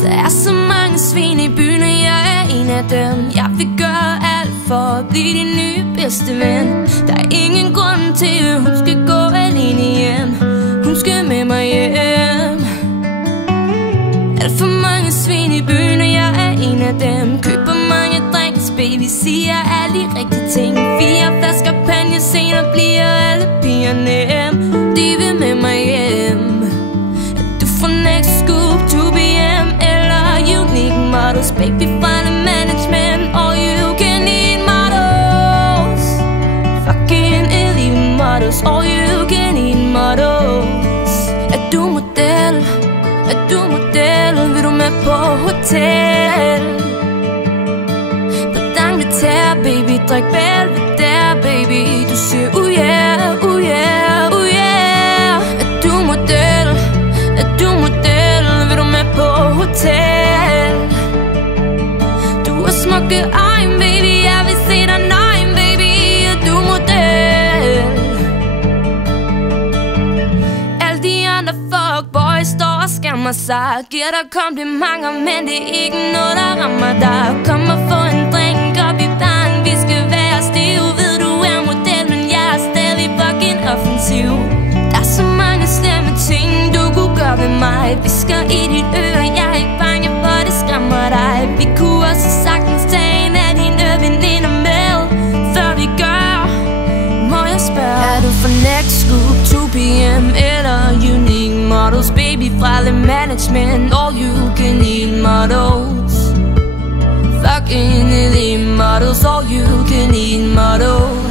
Der er så mange svin i byen, og jeg er en af dem. Jeg vil gøre alt for at blive din nye bedste ven. Der er ingen grund til, at hun skal gå alene hjem. Hun skal med mig hjem. Alt for mange svin i byen, og jeg er en af dem. Køber mange drinks, baby, siger alle de rigtige ting. 4 flasker panje, senere bliver alle pigerne hjem. De vil med mig hjem. Du får next scoop, 2PM eller unique models. Baby, find a management, all you can need models. Fucking elite models, all you can need models. Er du model? Er du model? Vil du med på hotel? På D'Angleterre, baby, drik Belvedere, baby. Du siger, yeah, yeah, yeah. Er du model? Er du model? Vil du med på hotel? Du er smukke øjne, baby. Jeg vil se dig nøgen, baby. Er du model? Alle de andre fuckboys står og skammer sig. Giver dig komplimenter, men det er ikke noget, der rammer dig. Kom og få en drink op i baren. Vi skal være stiv. Ved du er model, men jeg er stadig fucking offensiv. Der er så mange slemme ting, du kunne gøre ved mig. Visker i dit øre, jeg er ikke bange for, det skræmmer dig. Vi kunne også sagtens tage en af dine veninder med. Før vi gør, må jeg spørge, er du for next scoop, 2PM eller unique models? Baby, fra the management, all you can need models. Fucking elite models, all you can need models.